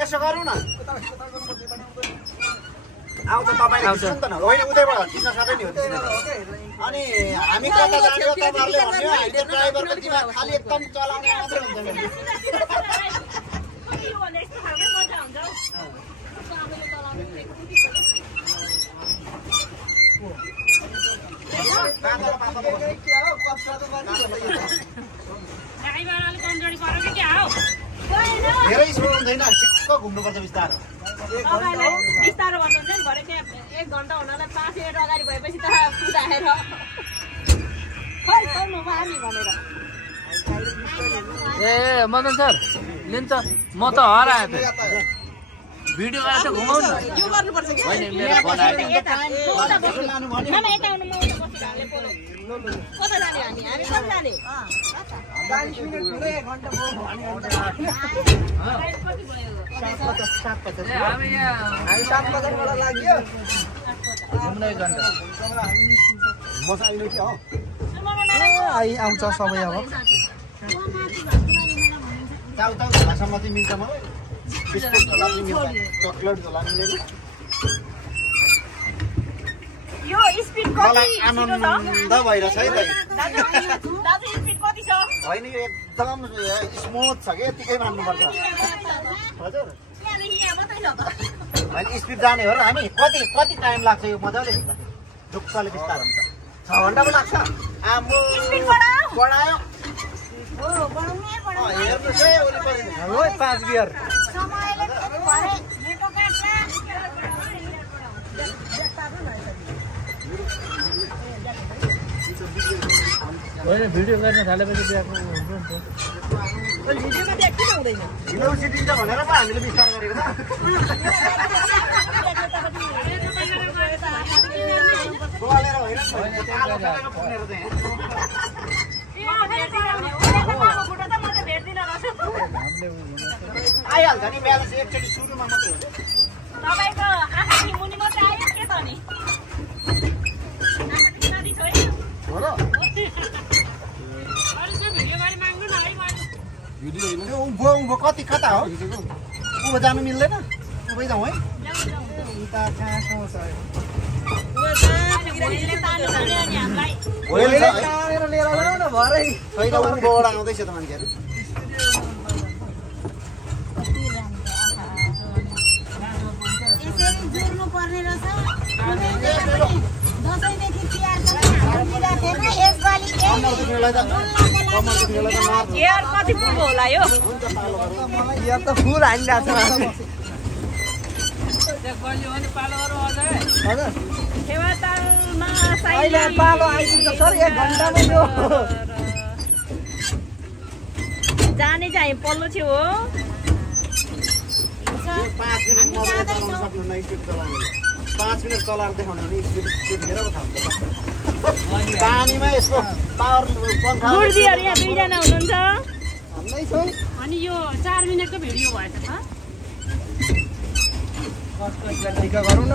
यसो गरौँ न आउँछ तपाईले खिच्नु नि त होइन उतैबाट खिच्न सबै नि हो अनि हामी कता जाने हो तपाईहरुले भन्यो हामीले ड्राइभरको दिमाग खाली एकदम चलाउने मात्रै हुन्छ नि यो भने यस्तो खालको मजा हुन्छ आफैले चलाउने ड्राइभरले कमजोरी पर्यो कि क्या हो धेरै स्पिड हुँदैन ठिक्क घुम्नुपर्छ बिस्तारो तपाईलाई बिस्तारो भन्नुहुन्छ नि भरे त्यहाँ 1 घण्टा हुनलाई 5 मिनेट अगाडि भएपछि त कुदाएर खै चल्नु हामी भनेर ए मदन सर लिन्छ म त हराए त भिडियो आछ घुमाउनु यो गर्नुपर्छ के हैन मेरो फोन आयो यता लानु भन्यो मामा यता आउनु म उता बसिराले पोलो कता जाने हामी कता जाने 40 मिनेट पुरै 1 घण्टा भयो भने कति भयो 7:50 हामी यहाँ हामी 7:50 बाट लाग्यो घुम्न 1 घण्टा मसा आइलो कि हो आई आउँछ सबै अब चाउ चाउ झोलासम्म चाहिँ मिल्छ मलाई बिस्कुट झोला पनि मिल्छ चकलेट झोला मिलेन यो स्पिड मलाई कति आनन्द भइरहेछ है दाजु स्पिड कति छ होइन यो एकदम स्मुथ छ के यतिकै मान्नुपर्छ हजुर यहाँदेखि यहाँ मात्रै छ त होइन स्पिड जाने हो र हामी कति टाइम लाग्छ यो मजाले हुन्छ ढुक्कले बिस्तार हुन्छ 6 घण्टा पो लाग्छ आम्बो स्पिड बढाऊ बढायो हो बढाउनै बढाउ हेर्नुस् है वरिपरि हो 5 गियर समयले फेरि भरे नेटो काट्ला होइन भिडियो गर्न थालेपछि बिहाको हुन्छ भिडियोमा देख किन हुँदैन हिँडाउँछ दिन्छ भनेर पो हामीले विस्तार गरेको त गोलेर होइन आलो खानाको पुग्नेर चाहिँ आइहाल्छ नि बिहान चाहिँ एकचोटि सुरुमा मात्रै हो तपाईको आँखा मुनि मात्रै आयो के त नि आँखा नदी छोइ हो र अरु चाहिँ भिडियो गरी माग्नु न है मैले भिडियो होइन उँभो कति कता हो उँभो जानु मिल्दैन उँभै जाउँ है उता कहाँ सोच भोलिले तान्नु पर्यो नि हामीलाई होइन कानेर लिएर जाऊ न भरै छैन उँभोबाट आउँदैछ त मान्छेहरू यसरी जुर्नु पर्ने रहेछ दसैँदेखि तिहारसम्म हामी राखेन यसपालि कम्मर दुख्नेलाई त मार्छ केयर कति पुग्यो होला यो मलाई यहाँ त फुल हानिरहेछ हजुर फेवातालमा अहिले पालो आइपुग्छ सर 1 घण्टामै यो जाने चाहिँ पल्लो छेउ हो 5 मिनट मात्रै चलाउन सक्नुहुन्न स्पिड चलाउनु 5 मिनट चलाएर देखाउनु भने स्पिड हेर पो थाहा हुन्छ पानीमा यसको पावर पङ्खा गुर्जीहरू यहाँ 2 जना हुनुहुन्छ हाम्रै छौ अनि यो 4 मिनेटको भिडियो भएछ त गरौँ न